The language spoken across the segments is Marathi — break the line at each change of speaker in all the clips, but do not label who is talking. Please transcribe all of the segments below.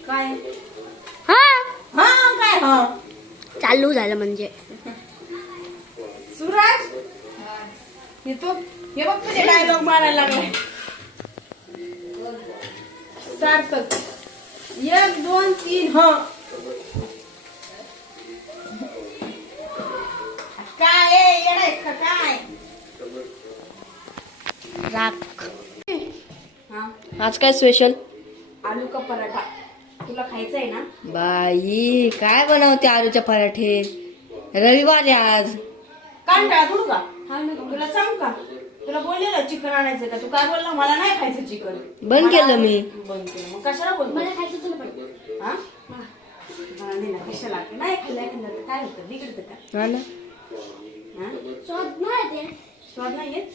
काय
हा
हा काय हा
चालू झालं म्हणजे
सूरज हे तो हे बघ तुझे डायलॉग मारायला लागलाय सार्थक 1 2 3 ह काय येडाय का काय
राख.
हा
आज काय स्पेशल?
आलू का पराठा तुला खायचा आहे ना
बाई काय बनवते आलूचे पराठे? रविवार आहे आज.
कांटाळा तुडू का तुला सांग का तुला बोललेलं चिकन आणायचं का तू काय बोलला मला नाही खायचं चिकन
बंद केलं मी.
बंद केलं मग कशाला बोलतो
मला खायचं तुला पण.
हा मला नाही ना कशाला नाही खाल्लं तर काय होतं बिघडतं का
हा ना.
हा
स्वाद नाही येते.
स्वाद नाही येत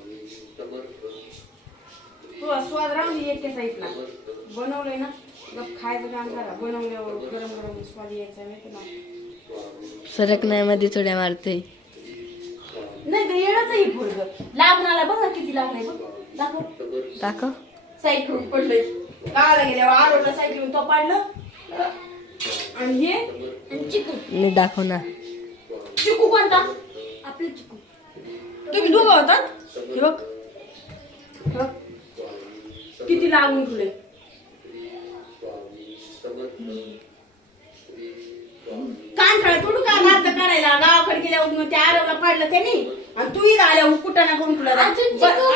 तू स्वाद राहून येते साईडला बनवलंय ना गप खायचं काम करा बनवल्यावर गरम गरम स्वाद यायचा नाही तुला
सरक नाही मध्ये चोड्या मारते.
नाही तर येणंच आहे पोरग लागून आला बघ ना किती लागलाय बघ दाखव
दाखव.
साईड पडलंय गावाला गेल्यावर आरोडला साईड घेऊन तो पाडलं आणि हे
आणि चिकू
मी दाखव ना.
चिकू कोणता
आपलं चिकू.
तुम्ही दोघं होतात हे बघ हे बघ किती लागून तुले कांठाळा तोडू का नात काढायला गावाकडे गेल्यावर मग त्या आरवला पाडलं त्याने आणि तू इथं आल्या कुटाणा करून तुला
अजून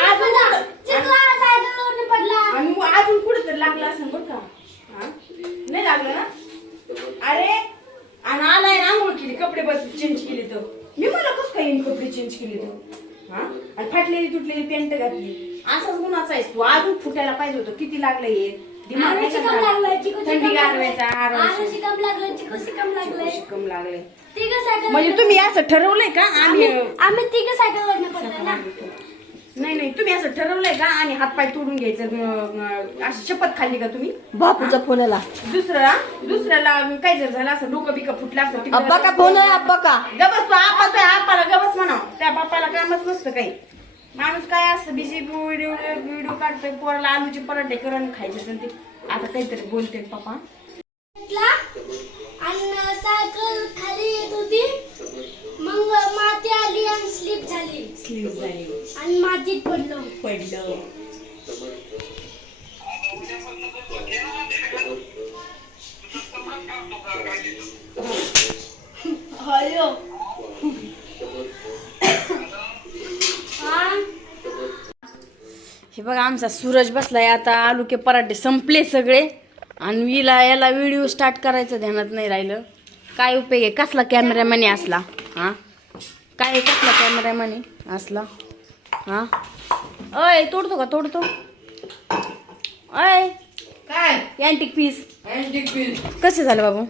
पडला.
आणि मग अजून कुठे तर लागला असं बरं का हा? नाही लागलं ना अरे आणि आलाय ना आंघोळ केली कपडे चेंज केले तर मी मला कसं काय कपडे चेंज केले तर हा आणि फाटलेली तुटलेली पॅन्ट घातली असाच गुन्हाचा आहेस तू अजून फुटायला पाहिजे होतं किती लागलं हे दिमाग नाही
शिकम
का?
लागलाय, चिकू
थंडी
शिकम
गारवायचा
लागलाय.
आराम
आलू शिकम लागलं, चिकू शिकम लागलंय.
शिकम लागले
तिघं सायकल
म्हणजे तुम्ही असं ठरवलंय का आम्ही
आम्ही तिघं सायकल वरनं पडलो ना.
नाही तुम्ही असं ठरवलंय का आणि हातपाय तोडून घ्यायचं अशी शपथ खाल्ली का तुम्ही
बापूचा फोन आला.
दुसऱ्याला काय जर झालं असं डोकं बिकं फुटलं असं तिकडं-
अब्बा का फोन आहे? अब्बा का?
गबस तो आपाला गबस म्हणा त्या बापाला कामच नसतं काही माणूस काय असतं बिजी व्हिडिओ काढतोय पोराला आलूचे पराठे करून खायचे तर ते आता काहीतरी बोलते पप्पा
आणि सायकल खाली येत होती मग माती आली आणि स्लिप झाली आणि मातीत पडलो.
हॅलो हे बघा आमचा सूरज बसलाय आता आलू के पराठे संपले सगळे आणि याला व्हिडिओ स्टार्ट करायचं ध्यानात नाही राहिलं काय उपयोग आहे कसला कॅमेरामॅन असला हा काय कसला कॅमेरामॅन असला हा अय तोडतो अय काय अँटिक पीस कसं झालं बाबू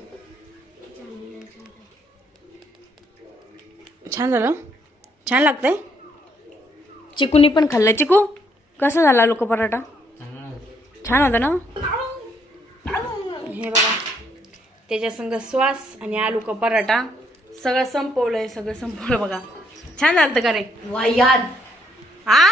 छान झालं छान लागतंय चिकूनी पण खाल्लं चिकू कसा झाला लोक पराठा छान होता ना हे बघा त्याच्या संग श्वास आणि आलू का पराठा सगळं संपवलं बघा छान झालं का रे
याद
हा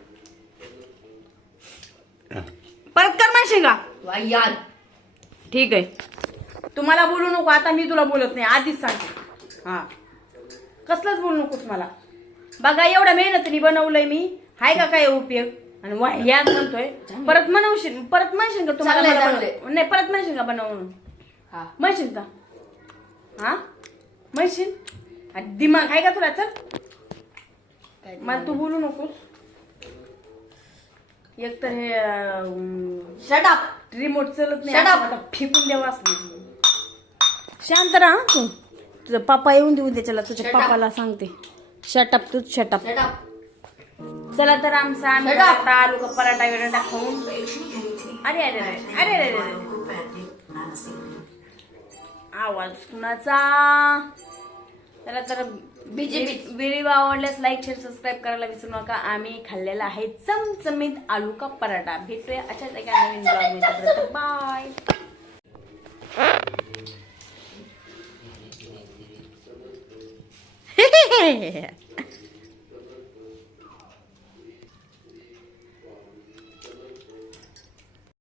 परत कर माहिती का
याद.
ठीक आहे तुम्हाला बोलू नको आता मी तुला बोलत नाही आधीच सांगते हा कसलंच बोलू नकोस मला बघा एवढ्या मेहनतीने बनवलंय मी हाय का काय उपयोग आणि याद म्हणतोय परत म्हणशील का तुम्हाला नाही परत म्हणशील का बनव म्हणून म्हणशील का हा म्हणशील दिमाग आहे का तुला चल मला तू बोलू नकोस एक तर हे
शटअप.
रिमोट चलत नाही
Shut up.
आता फेकून द्यावा असं शांत राहा तू तुझा पप्पा येऊन देऊ त्याच्याला तुझ्या
Shut up.
पप्पाला सांगते शटअप तू शटअप
शटअप.
चला तर आमचा आम्ही
Shut up.
आता आलू का पराठा बिराठा खाऊन अरे अरे अरे अरे अरे अरे आवाज कुणाचा चला तर व्हिडिओ आवडल्यास लाईक शेअर सबस्क्राईब करायला विसरू नका आम्ही खाल्लेला आहे चमचमीत आलू का पराठा भेटूया अशाच एका नवीन ब्लॉग मध्ये बाय